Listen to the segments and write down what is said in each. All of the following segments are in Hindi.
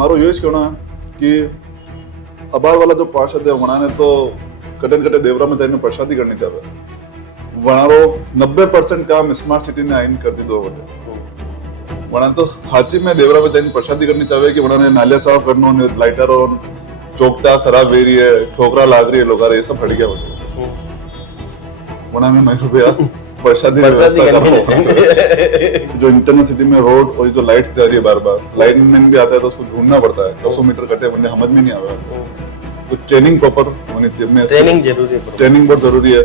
મારો એ જ કહેਣਾ કે અબારવાલા जो पार्षद है वहाँ ने तो कटन कटे देवरा में जाने प्रसादी करनी चाहिए वहाँ 90% काम स्मार्ट सिटी ने आइन कर दी दो वहाँ तो हाची में देवरा में जाने प्रसादी करनी चाहिए कि वहाँ ने नालिया साफ करना ने लाइटर और चौकटा खराब हो रही है ठोकरा लाग रही है लोग ये सब हट गया वहाँ में मैं रुपया प्रसादी व्यवस्था करना जो इंटरनल सिटी में रोड और जो लाइट जा रही है बार बार लाइनमैन भी आता है तो उसको ढूंढना पड़ता है 200 मीटर कटे मुझे समझ में नहीं आ रहा तो ट्रेनिंग प्रॉपर होनी चाहिए ट्रेनिंग जरूरी है ट्रेनिंग बहुत जरूरी है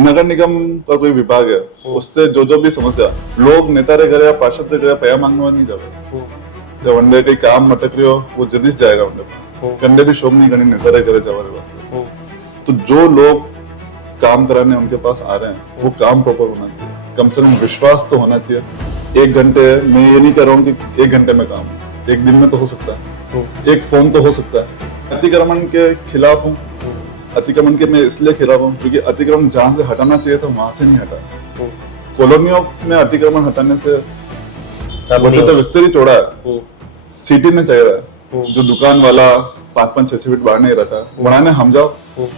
नगर निगम का कोई विभाग है उससे जो भी समस्या लोग नेता रे करे या पार्षद रे करे पया मांगने नहीं जावे जब वनडे कई काम मटक रही हो वो जल्दी से जाएगा वनडे कंडे भी शोक नहीं करनी नेता रे करे जावे वास्ते तो जो लोग काम कराने उनके पास आ रहे हैं वो काम प्रॉपर होना चाहिए कम से कम विश्वास तो होना चाहिए 1 घंटे मैं ये नहीं कर रहा हूँ कि 1 घंटे में काम 1 दिन में तो हो सकता है 1 फोन तो हो सकता है अतिक्रमण के खिलाफ हूँ अतिक्रमण के मैं इसलिए खिलाफ हूँ क्योंकि अतिक्रमण जहाँ से हटाना चाहिए था वहां से नहीं हटा कॉलोनियों में अतिक्रमण हटाने से तो विस्तार ही चौड़ा है सिटी में चाहिए जो दुकान वाला 5-5, 6 फीट बाहर नहीं रखा बनाने हम जाओ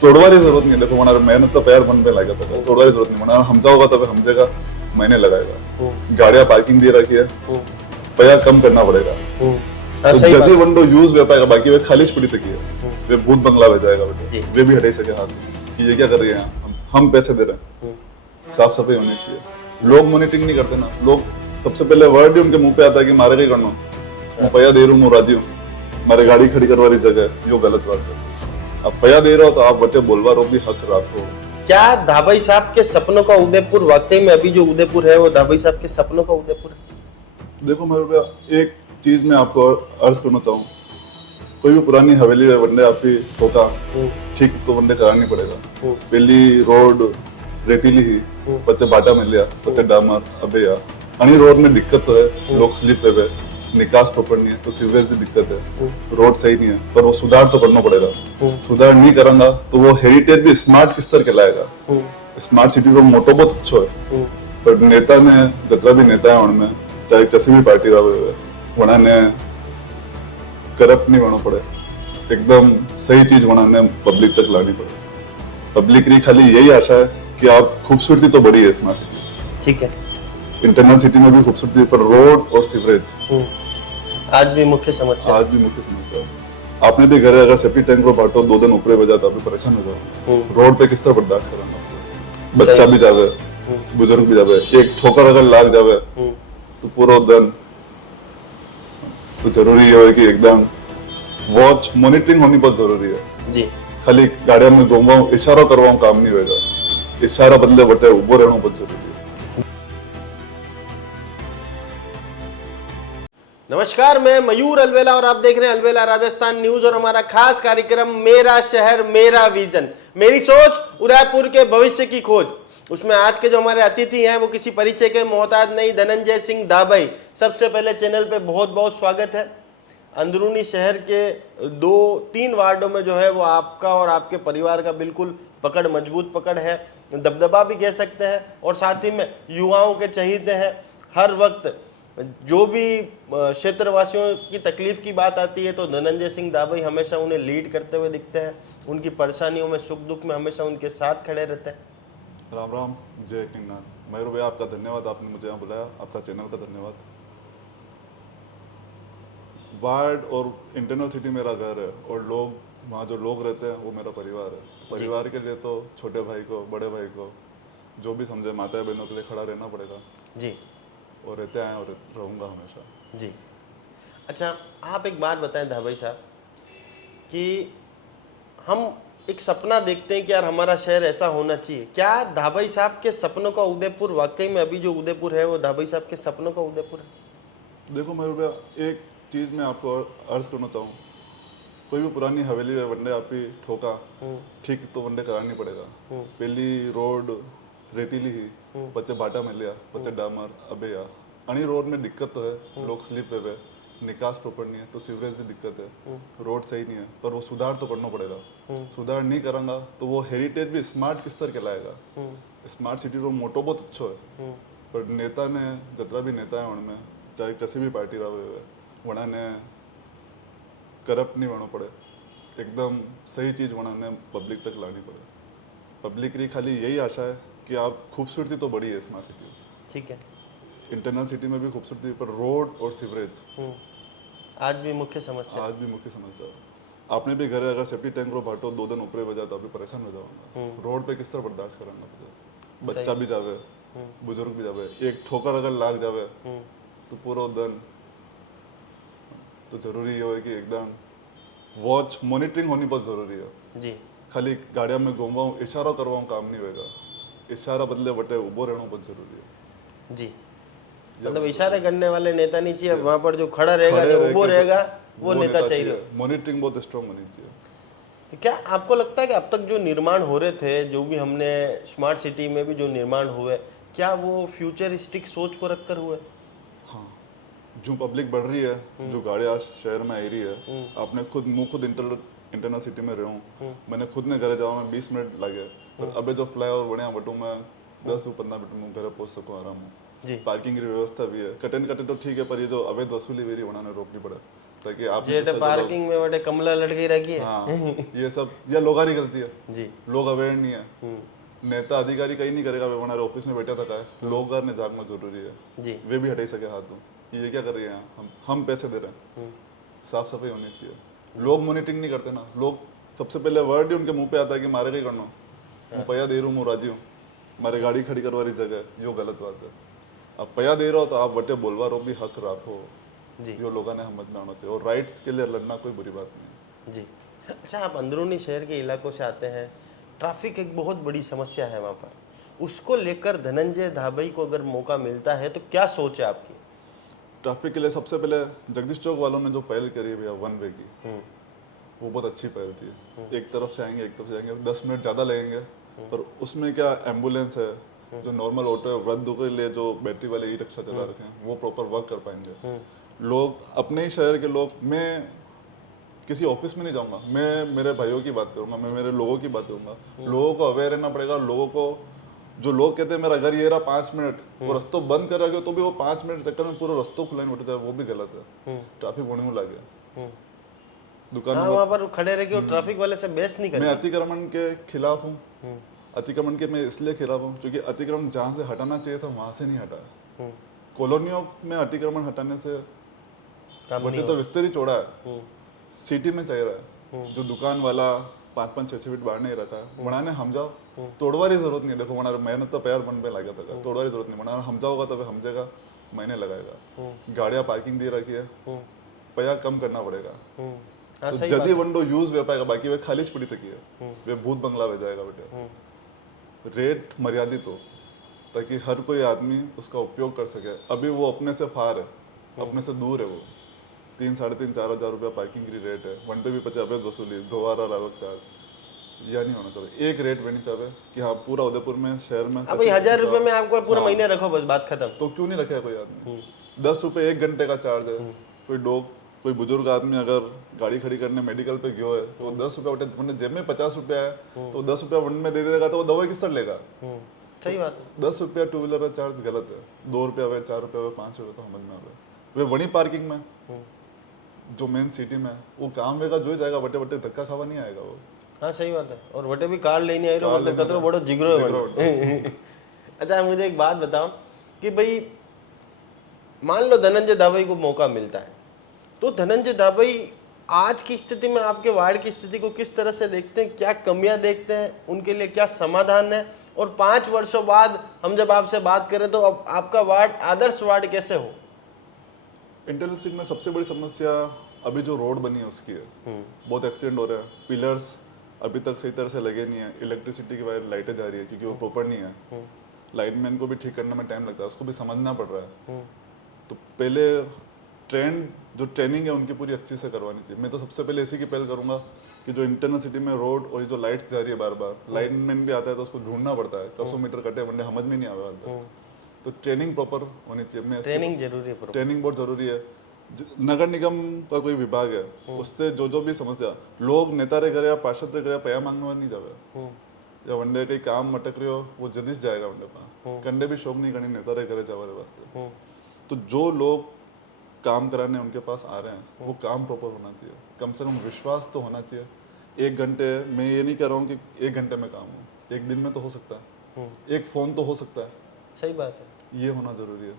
तोड़वा की जरूरत नहीं देखो हमारा मेहनत तो पैर बन पे लगा था तोड़वा की जरूरत नहीं बनाना हम जाओगा तब समझेगा महीने लगाएगा गाड़ियां पार्किंग दे रखी है पैसा कम करना पड़ेगा तो जल्दी वंडो यूज हो पाएगा बाकी वे खाली पड़ी तक है वे भूत बंगला हो जाएगा बेटे वे भी हटे सके हाथ कि ये क्या कर रही है हम पैसे दे रहे हैं साफ सफाई होनी चाहिए लोग मॉनिटरिंग नहीं करते ना लोग सबसे पहले वर्ड ही उनके मुंह पे आता है कि मारे क्या करना मैं पैसा दे रहा हूँ राजी हूँ मारे गाड़ी खड़ी करवा रही जगह यो गलत बात है अब पैसा दे रहा हो तो आप बच्चे बोलवा रो भी हक रखो क्या धाबाई साहब के सपनों का उदयपुर वाकई में अभी जो उदयपुर है वो धाबाई साहब के सपनों का उदयपुर है देखो मेरे एक चीज मैं आपको अर्ज करना चाहूँ कोई भी पुरानी हवेली में वनडे आपकी ठोका ठीक तो वनडे करानी पड़ेगा पहली रोड रेतीली ही बच्चे बाटा मिल लिया बच्चे डामर अबे यार आणि रोड में दिक्कत तो है लोग स्लिप पे निकास प्रॉपर नहीं है तो सीवरेज की दिक्कत है रोड सही नहीं है पर वो सुधार तो करना पड़ेगा सुधार नहीं करूंगा तो वो हेरिटेज भी स्मार्ट किस तरह कहलाएगा स्मार्ट सिटी रो मोटो बहुत अच्छो है पर नेता ने जितना भी नेता है उनमें चाहे किसी भी पार्टी रहे उन्होंने करप्ट नहीं होना पड़े एकदम सही चीज उन्होंने पब्लिक तक लानी पड़े पब्लिक की खाली यही आशा है कि आप खूबसूरती तो बड़ी है स्मार्ट सिटी ठीक है इंटरनल सिटी में भी खूबसूरती पर रोड और सीवरेज आज भी मुख्य समस्या है आपने भी घर अगर सेफ्टी टैंक को बांटो 2 दिन ऊपर बजा तो आप परेशान हो जाओ रोड पे किस तरह बर्दाश्त करेंगे बच्चा भी जावे बुजुर्ग भी जावे एक ठोकर अगर लाग जावे तो पूरा दिन तो जरूरी है कि एकदम वॉच मॉनिटरिंग होनी बहुत जरूरी है जी खाली गाड़ियों में घूमवाऊं इशारा करवाऊं काम नहीं होगा इशारा बदले बटे उबो रहना बहुत जरूरी है। नमस्कार मैं मयूर अलवेला और आप देख रहे हैं अलवेला राजस्थान न्यूज और हमारा खास कार्यक्रम मेरा शहर मेरा विजन मेरी सोच उदयपुर के भविष्य की खोज उसमें आज के जो हमारे अतिथि हैं वो किसी परिचय के मोहताज नहीं धनंजय सिंह धाबाई सबसे पहले चैनल पे बहुत बहुत स्वागत है अंदरूनी शहर के 2-3 वार्डों में जो है वो आपका और आपके परिवार का बिल्कुल पकड़ मजबूत पकड़ है दबदबा भी कह सकते हैं और साथ ही में युवाओं के चहीते हैं हर वक्त जो भी क्षेत्रवासियों की तकलीफ की बात आती है तो धनंजय सिंह धाबाई हमेशा उन्हें लीड करते हुए दिखते हैं उनकी परेशानियों में सुख दुख में हमेशा उनके साथ खड़े रहते हैं। राम राम जय किंगनाथ मयूर भैया आपका धन्यवाद आपने मुझे यहाँ बुलाया आपका चैनल का धन्यवाद वार्ड और इंटरनल सिटी मेरा घर है और लोग वहाँ जो लोग रहते हैं वो मेरा परिवार है परिवार के लिए तो छोटे भाई को बड़े भाई को जो भी समझे माता बहनों के लिए खड़ा रहना पड़ेगा जी और रहते आए और रहूँगा हमेशा जी। अच्छा आप एक बात बताएं धाबाई साहब कि हम एक सपना देखते हैं कि यार हमारा शहर ऐसा होना चाहिए क्या धाबाई साहब के सपनों का उदयपुर वाकई में अभी जो उदयपुर है वो धाबाई साहब के सपनों का उदयपुर है? देखो मयूर भैया एक चीज़ मैं आपको अर्ज करना चाहूँ कोई भी पुरानी हवेली में वनडे आपकी ठोका ठीक तो वनडे करानी पड़ेगा पहली रोड रेतीली ही बच्चे बाटा मिल लिया बच्चे डामर अबे यार आणि रोड में दिक्कत तो है लोग स्लिप पे निकास प्रॉपर नहीं है तो सीवरेज की दिक्कत है रोड सही नहीं है पर वो सुधार तो करना पड़ेगा सुधार नहीं करूंगा तो वो हेरिटेज भी स्मार्ट किस तरह कहलाएगा स्मार्ट सिटी रो मोटो बहुत अच्छो है पर नेता ने जितना भी नेता है उनमें चाहे किसी भी पार्टी रहे उन्होंने करप्ट नहीं होना पड़े, एकदम सही चीज़ बनाने पब्लिक तक लानी पड़े। पब्लिक की खाली यही आशा है कि आप खूबसूरती तो बड़ी है स्मार्ट सिटी, ठीक है, इंटरनल सिटी में भी खूबसूरती, पर रोड और सीवरेज आज भी मुख्य समस्या। आज भी मुख्य समस्या है। आपने भी घर है, अगर सेफ्टी टैंक रो बांटो 2 दिन ऊपरे बजा तो आप भी परेशान हो जाओगे। रोड पे किस तरह बर्दाश्त कराना पड़े, बच्चा भी जावे, बुजुर्ग भी जावे, एक ठोकर अगर लाग जावे तो पूरा दिन। तो जरूरी ये है कि एकदम वॉच मॉनिटरिंग होनी बहुत जरूरी है जी। खाली गाड़िया में घूमवाऊँ इशारा करवाऊँ काम नहीं होगा, इशारा बदले बटे उबो रहना बहुत जरूरी है जी, मतलब इशारे करने वाले नेता नहीं चाहिए, वहां पर जो खड़ा रहेगा, जो उबो रहेगा, वो नेता चाहिए। मॉनिटरिंग बहुत स्ट्रांग होनी चाहिए। तो क्या आपको लगता है कि अब तक जो निर्माण हो रहे थे, जो भी हमने स्मार्ट सिटी में भी जो निर्माण हुए, क्या वो फ्यूचरिस्टिक सोच को रखकर हुए? हाँ, जो पब्लिक बढ़ रही है, जो गाड़ी आज शहर में आ रही है, आपने खुद इंटरनल सिटी में रहा हूँ, मैंने खुद ने घर जावा में 20 मिनट लगे, पर अबे जो फ्लाईओवर बने बटू में 10-15 मिनट में घर पहुंच सकूँ आराम में। पार्किंग की व्यवस्था भी है, कटे तो ठीक है, पर ये जो अवैध वसूली वेरी बनाने रोकनी पड़े, ताकि आप पार्किंग में बटे कमला लटकी रखी है। हाँ, ये सब या लोगों की गलती है जी, लोग अवेयर नहीं है। नेता अधिकारी कहीं नहीं करेगा, वे हमारे ऑफिस में बैठा था है, लोग ने जागना जरूरी है जी, वे भी हटाई सके हाथों कि ये क्या कर रही है, हम पैसे दे रहे हैं, साफ सफाई होनी चाहिए। लोग मॉनिटरिंग नहीं करते ना, लोग सबसे पहले वर्ड ही उनके मुंह पे आता है कि मारे कहीं करना, मैं पैया दे रहा हूँ, राजी हूँ, मारे गाड़ी खड़ी करवा रही जगह, यो गलत बात है। अब पैया दे रहा हो तो आप बटे बोलवा रहो भी हक रखो जी, जो लोगों ने समझ में आना चाहिए, और राइट्स के लिए लड़ना कोई बुरी बात नहीं है। जी। अच्छा, आप अंदरूनी शहर के इलाकों से आते हैं, ट्रैफिक एक बहुत बड़ी समस्या है वहाँ पर, उसको लेकर धनंजय धाबई को अगर मौका मिलता है तो क्या सोच है आपकी? ट्रैफिक के लिए सबसे पहले जगदीश चौक वालों ने जो पहल करी है भैया 1 वे की, वो बहुत अच्छी पहल थी। एक तरफ से आएंगे, एक तरफ से आएंगे, 10 मिनट ज़्यादा लगेंगे, पर उसमें क्या एम्बुलेंस है, जो नॉर्मल ऑटो है, वृद्धों के लिए जो बैटरी वाले ई रिक्शा चला रखे हैं, वो प्रॉपर वर्क कर पाएंगे। लोग अपने ही शहर के लोग, मैं किसी ऑफिस में नहीं जाऊंगा, मैं मेरे भाइयों की बात करूंगा, मैं मेरे लोगों की बात करूंगा। लोगों को अवेयर रहना पड़ेगा। लोगों को, जो लोग कहते हैं मेरा घर ये रहा 5 मिनट, वो रास्तों बंद कर रखे तो भी वो 5 मिनट चक्कर में पूरा रास्तों खुला नहीं उठ जाए, वो भी गलत है। ट्रैफिक होने में लगे दुकानों वहाँ पर खड़े रह के ट्रैफिक वाले से बेस नहीं मैं अतिक्रमण के खिलाफ हूँ। अतिक्रमण के मैं इसलिए खिलाफ हूँ क्योंकि अतिक्रमण जहाँ से हटाना चाहिए था वहां से नहीं हटा। कॉलोनियों में अतिक्रमण हटाने से बटे तो विस्तार ही चौड़ा है, सिटी में चाहिए रहा है। जो दुकान वाला 5-5, 6-6 फीट बाहर नहीं रखा है, बनाने हम जाओ, तोड़वारी जरूरत नहीं है। देखो बना मेहनत तो पैर बन पे लगा था, तोड़वारी जरूरत नहीं, बनाना हम जाओगा तो हम जाएगा, महीने लगाएगा। गाड़ियाँ पार्किंग दे रखी है, पैसा कम करना पड़ेगा, तो जदी विंडो यूज हो पाएगा, बाकी वे खाली पड़ी तक है, वे भूत बंगला हो जाएगा बेटे। रेट मर्यादित हो ताकि हर कोई आदमी उसका उपयोग कर सके। अभी वो अपने से फार है, अपने से दूर है, वो 3-3,5-4 हज़ार रुपया पार्किंग की रेट है, 1 पे भी 50 अवैध वसूली, 2 बार अलग चार्ज, यह नहीं होना चाहिए। एक रेट बनी चाहिए कि हाँ पूरा उदयपुर में शहर में अब 1000 रुपये में आपको पूरा महीने रखो, बस बात खत्म। तो क्यों नहीं रखेगा कोई आदमी? 10 रुपये 1 घंटे का चार्ज है। कोई बुजुर्ग आदमी अगर गाड़ी खड़ी करने मेडिकल पे गयो है तो 10 रुपया उठे, जेब में 50 रुपया है तो 10 रुपया वन में दे देगा, तो वो दवाई किस तरह लेगा? सही बात है। 10 रुपया टू व्हीलर का चार्ज गलत है, 2 रुपया हुए, 4 रुपया हुए, 5 रुपये तो समझ में आ रहा है। वे वही पार्किंग में जो मेन सिटी में वो काम वेगा जो जाएगा, बटे बटे धक्का खावा नहीं आएगा वो। हाँ सही बात है। और बटे भी कार लेने आई रहो, मतलब कतरो बड़ो जिगरो है। अच्छा मुझे एक बात बताओ कि भाई मान लो धनंजय धाबई को मौका मिलता है, तो धनंजय धाबई आज की स्थिति में आपके वार्ड की स्थिति को किस तरह से देखते हैं, क्या कमियां देखते हैं, उनके लिए क्या समाधान है, और 5 वर्षों बाद हम जब आपसे बात करें तो अब आपका वार्ड आदर्श वार्ड कैसे हो? इंटरनल सिटी में सबसे बड़ी समस्या अभी जो रोड बनी है उसकी है। बहुत एक्सीडेंट हो रहे हैं, पिलर्स अभी तक सही तरह से लगे नहीं है, इलेक्ट्रिसिटी की वायर लाइटें जा रही है क्योंकि वो प्रॉपर नहीं है। लाइनमैन को भी ठीक करने में टाइम लगता है, उसको भी समझना पड़ रहा है। तो पहले जो ट्रेनिंग है उनकी पूरी अच्छी से करवानी चाहिए। मैं तो सबसे पहले इसी की पहल करूंगा कि जो इंटरनल सिटी में रोड और ये जो लाइट्स जा रही है बार बार, लाइनमैन भी आता है तो उसको ढूंढना पड़ता है, कसों मीटर कटे वनडे समझ में नहीं आ रहा। तो ट्रेनिंग प्रॉपर होनी चाहिए। मैं ट्रेनिंग जरूरी है, ट्रेनिंग बहुत जरूरी है। नगर निगम का कोई विभाग है, उससे जो भी समस्या, लोग नेता रे करे या पार्षद रे करे पैसा मांगने नहीं जावे, या वनडे कहीं काम मटक रही हो वो जल्दी से जाएगा वनडे पा कंडे भी शौक नहीं करनी नेता रे करे जावा वास्ते। तो जो लोग काम कराने उनके पास आ रहे हैं वो काम प्रॉपर होना चाहिए, कम से कम विश्वास तो होना चाहिए। 1 घंटे, मैं ये नहीं कह रहा हूँ कि 1 घंटे में काम हो, 1 दिन में तो हो सकता है, एक फ़ोन तो हो सकता है, सही बात है। ये होना ज़रूरी है।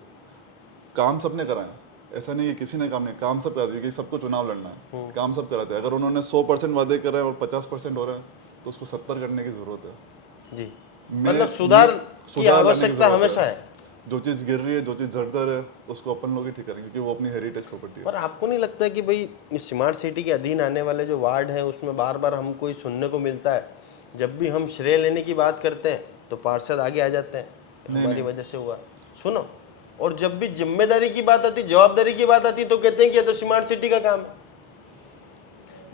काम सबने कराया, ऐसा नहीं है किसी ने काम नहीं, काम सब करा दिया कि सबको चुनाव लड़ना है, काम सब कराते हैं। अगर उन्होंने 100% वादे करे और 50% हो रहे हैं तो उसको 70 करने की ज़रूरत है। जी, मैं- मतलब सुधार की सुधार लाने की आवश्यकता जरूरत हमेशा है। जो चीज़ गिर रही है, जो चीज़ जर्जर है, उसको अपन लोग ही ठीक करेंगे क्योंकि वो अपनी हेरिटेज प्रॉपर्टी है। पर आपको नहीं लगता कि भाई इस स्मार्ट सिटी के अधीन आने वाले जो वार्ड हैं उसमें बार बार हमको ये सुनने को मिलता है, जब भी हम श्रेय लेने की बात करते हैं तो पार्षद आगे आ जाते हैं, हमारी वजह से हुआ, सुनो, और जब भी जिम्मेदारी की बात आती, जवाबदारी की बात आती तो कहते हैं कि ये तो स्मार्ट सिटी का काम है।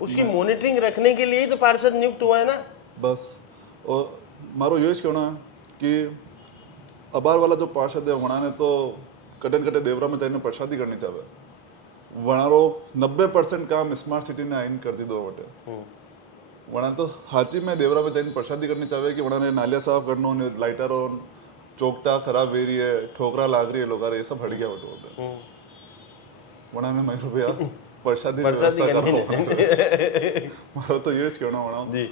उसकी मॉनिटरिंग रखने के लिए ही तो पार्षद नियुक्त हुआ है ना। बस, और मारो ये कहना है कि अबार वाला जो पार्षद है वहाँ ने तो कटन कटे देवरा में जाने प्रसादी करनी चाहिए। वहाँ 90% काम स्मार्ट सिटी ने आइन कर दी दो वटे। वहाँ तो हाची में देवरा में जाने प्रसादी करनी चाहिए कि वहाँ ने नालिया साफ करना, ने लाइटर और चौकटा खराब वेरी है, ठोकरा लाग रही है, लोग ये सब हट गया वटे। वहाँ ने मैं रुपया प्रसादी व्यवस्था कर रहा हूँ। मारो तो ये कहना वहाँ जी,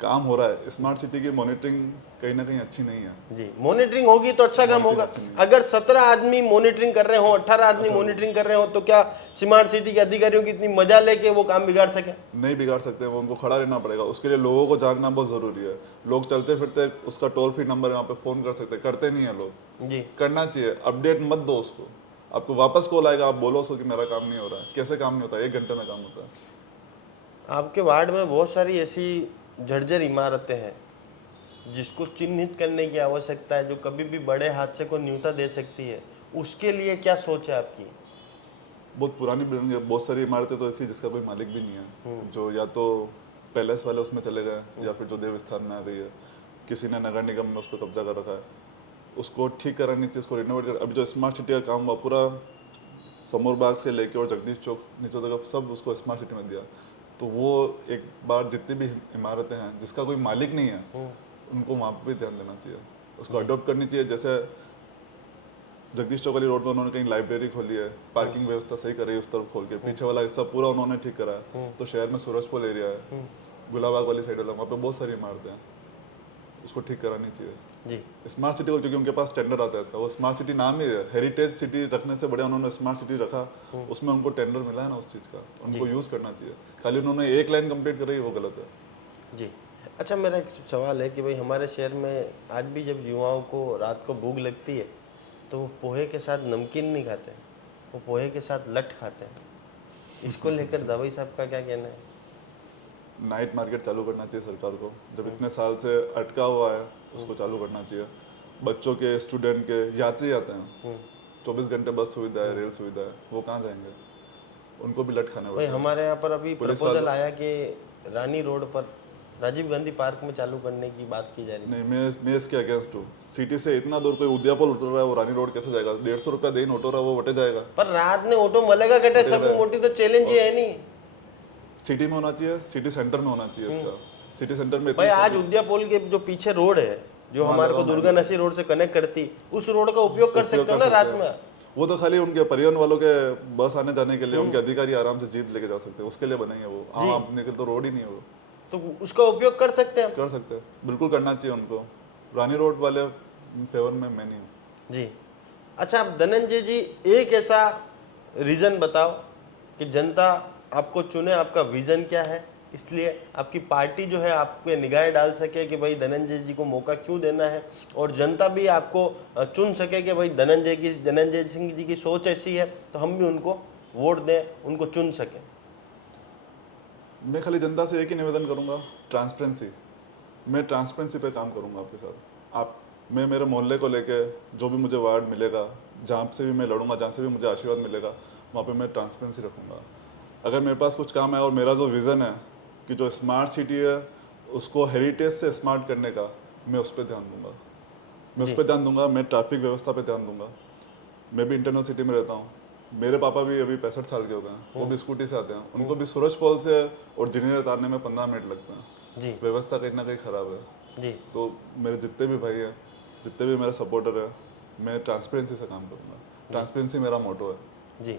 काम हो रहा है। स्मार्ट सिटी की मॉनिटरिंग कहीं ना कहीं अच्छी नहीं है। जी, मॉनिटरिंग होगी तो अच्छा काम होगा। अगर 17 आदमी मॉनिटरिंग कर रहे हो, 18 आदमी मॉनिटरिंग कर रहे हो, तो क्या स्मार्ट सिटी के अधिकारियों की इतनी मजा लेके वो काम बिगाड़ सके? नहीं बिगाड़ सकते, वो उनको खड़ा रहना पड़ेगा। उसके लिए लोगों को जागना बहुत जरूरी है। लोग चलते फिरते उसका टोल फ्री नंबर यहाँ पे फोन कर सकते, करते नहीं है लोग। जी, करना चाहिए, अपडेट मत दो उसको, आपको वापस कॉल आएगा, आप बोलो उसको कि मेरा काम नहीं हो रहा है। कैसे काम नहीं होता है? 1 घंटे में काम होता है। आपके वार्ड में बहुत सारी ऐसी जर्जर इमारतें हैं जिसको चिन्हित करने की आवश्यकता है, जो कभी भी बड़े हादसे को न्यूनता दे सकती है। उसके लिए क्या सोच है आपकी? बहुत पुरानी बिल्डिंग है, बहुत सारी इमारतें तो ऐसी जिसका कोई मालिक भी नहीं है, जो या तो पैलेस वाले उसमें चले गए या फिर जो देवस्थान में आ गई है, किसी ने नगर निगम में उस पर कब्जा कर रखा है। उसको ठीक करानी चाहिए, उसको रिनोवेट कर। अभी जो स्मार्ट सिटी का काम हुआ पूरा समोर बाग से लेके और जगदीश चौक नीचे तक सब उसको स्मार्ट सिटी में दिया। तो वो एक बार जितनी भी इमारतें हैं जिसका कोई मालिक नहीं है उनको वहाँ पे भी ध्यान देना चाहिए, उसको अडॉप्ट करनी चाहिए। जैसे जगदीश चौक वाली रोड में उन्होंने कहीं लाइब्रेरी खोली है, पार्किंग व्यवस्था सही करी उस तरफ खोल के, पीछे वाला हिस्सा पूरा उन्होंने ठीक करा है। तो शहर में सूरजपोल एरिया है, गुलाबाग वाली साइड वाला, वहाँ पे बहुत सारी इमारतें हैं, उसको ठीक करानी चाहिए। जी, स्मार्ट सिटी को, क्योंकि उनके पास टेंडर आता है इसका, वो स्मार्ट सिटी नाम ही है, हेरिटेज सिटी रखने से बढ़िया उन्होंने स्मार्ट सिटी रखा, उसमें उनको टेंडर मिला है ना उस चीज़ का, उनको यूज़ करना चाहिए। खाली उन्होंने एक लाइन कंप्लीट करी, वो गलत है। जी। अच्छा, मेरा एक सवाल है कि भाई हमारे शहर में आज भी जब युवाओं को रात को भूख लगती है तो वो पोहे के साथ नमकीन नहीं खाते, वो पोहे के साथ लट खाते हैं। इसको लेकर दवाई साहब का क्या कहना है? नाइट मार्केट चालू करना चाहिए सरकार को, जब इतने साल से अटका हुआ है उसको चालू करना चाहिए। बच्चों के, स्टूडेंट के, यात्री आते हैं, 24 घंटे बस सुविधा है, रेल सुविधा है, वो कहाँ जाएंगे? उनको भी लट खाना भाई पड़ता है। हमारे यहाँ पर अभी पुलिस प्रपोजल आया कि रानी रोड पर राजीव गांधी पार्क में चालू करने की बात की जा रही है। नहीं, मैं इसके अगेंस्ट हूँ। सिटी से इतना दूर कोई उद्यापुर उतर रहा है, वो रानी रोड कैसे जाएगा? 150 रुपया देन ऑटो रहा, वो वटे जाएगा। पर रात में ऑटो मलेगा कटे, सब मोटी तो चैलेंज ही है नहीं। सिटी में होना चाहिए, सिटी सेंटर में होना चाहिए इसका। सिटी सेंटर में भाई आज उद्यापोल के जो पीछे रोड है, जो हमारे को दुर्गा नसी रोड से कनेक्ट करती, उस रोड का उपयोग कर सकते हो ना रात में। वो तो खाली उनके परिवहन वालों के बस आने जाने के लिए, उनके अधिकारी आराम से जीप लेके जा सकते हैं, उसके लिए बनेंगे वो। हाँ, अपने के तो रोड ही नहीं है वो, तो उसका उपयोग कर सकते हैं। कर सकते हैं, बिल्कुल करना चाहिए उनको। रानी रोड वाले फेवर में मैं नहीं हूँ। जी। अच्छा, अब धनंजय जी एक ऐसा रीजन बताओ कि जनता आपको चुने, आपका विजन क्या है, इसलिए आपकी पार्टी जो है आपके निगाहें डाल सके कि भाई धनंजय जी को मौका क्यों देना है, और जनता भी आपको चुन सके कि भाई धनंजय सिंह जी की सोच ऐसी है तो हम भी उनको वोट दें, उनको चुन सकें। मैं खाली जनता से एक ही निवेदन करूंगा, ट्रांसपेरेंसी। मैं ट्रांसपेरेंसी पे काम करूंगा आपके साथ। मैं मेरे मोहल्ले को लेके जो भी मुझे वार्ड मिलेगा, जहाँ से भी मैं लड़ूंगा, जहाँ से भी मुझे आशीर्वाद मिलेगा, वहाँ पे मैं ट्रांसपेरेंसी रखूंगा। अगर मेरे पास कुछ काम है और मेरा जो विज़न है कि जो स्मार्ट सिटी है उसको हेरिटेज से स्मार्ट करने का, मैं उस पर ध्यान दूंगा। मैं उस पर ध्यान दूंगा, मैं ट्रैफिक व्यवस्था पे ध्यान दूंगा। मैं भी इंटरनल सिटी में रहता हूँ, मेरे पापा भी अभी 65 साल के हो गए हैं, वो भी स्कूटी से आते हैं, उनको भी सूरजपोल से और जिन्हें उतारने में 15 मिनट लगते हैं। जी व्यवस्था कहीं ना कहीं ख़राब है। जी। तो मेरे जितने भी भाई हैं, जितने भी मेरे सपोर्टर हैं, मैं ट्रांसपेरेंसी से काम करूँगा। ट्रांसपेरेंसी मेरा मोटो है। जी।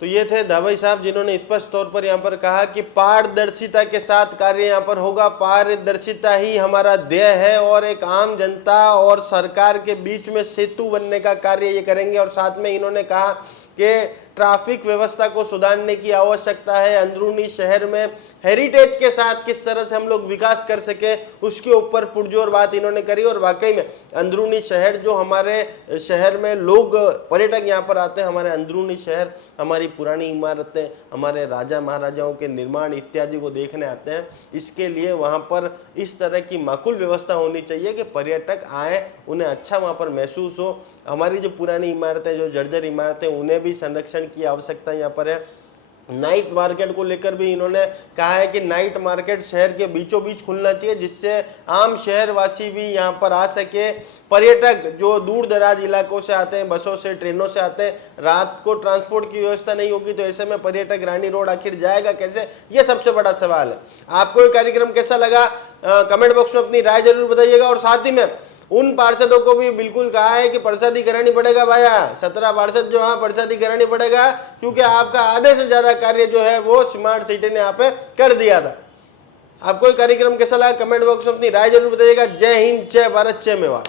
तो ये थे धाबाई साहब जिन्होंने स्पष्ट तौर पर यहाँ पर कहा कि पारदर्शिता के साथ कार्य यहाँ पर होगा, पारदर्शिता ही हमारा ध्येय है और एक आम जनता और सरकार के बीच में सेतु बनने का कार्य ये करेंगे। और साथ में इन्होंने कहा कि ट्रैफिक व्यवस्था को सुधारने की आवश्यकता है, अंदरूनी शहर में हेरिटेज के साथ किस तरह से हम लोग विकास कर सके उसके ऊपर पुरजोर बात इन्होंने करी। और वाकई में अंदरूनी शहर जो हमारे शहर में लोग पर्यटक यहाँ पर आते हैं, हमारे अंदरूनी शहर, हमारी पुरानी इमारतें, हमारे राजा महाराजाओं के निर्माण इत्यादि को देखने आते हैं, इसके लिए वहाँ पर इस तरह की माकूल व्यवस्था होनी चाहिए कि पर्यटक आए, उन्हें अच्छा वहाँ पर महसूस हो। हमारी जो पुरानी इमारतें, जो जर्जर इमारतें, उन्हें भी संरक्षण की आवश्यकता यहाँ पर है। नाइट मार्केट को लेकर भी इन्होंने कहा है कि नाइट मार्केट शहर के बीचों बीच खुलना चाहिए, जिससे आम शहरवासी भी यहाँ पर आ सके। पर्यटक जो दूर दराज इलाकों से आते हैं, बसों से, ट्रेनों से आते हैं, रात को ट्रांसपोर्ट की व्यवस्था नहीं होगी तो ऐसे में पर्यटक रानी रोड आखिर जाएगा कैसे, ये सबसे बड़ा सवाल है। आपको ये कार्यक्रम कैसा लगा कमेंट बॉक्स में अपनी राय जरूर बताइएगा। और साथ ही में उन पार्षदों को भी बिल्कुल कहा है कि प्रसादी करानी पड़ेगा भाया, 17 पार्षद जो हाँ प्रसादी करानी पड़ेगा, क्योंकि आपका आधे से ज्यादा कार्य जो है वो स्मार्ट सिटी ने यहाँ पे कर दिया था। आपको ये कार्यक्रम कैसा लगा कमेंट बॉक्स में अपनी राय जरूर बताइएगा। जय हिंद, जय भारत, जय मेवाड़।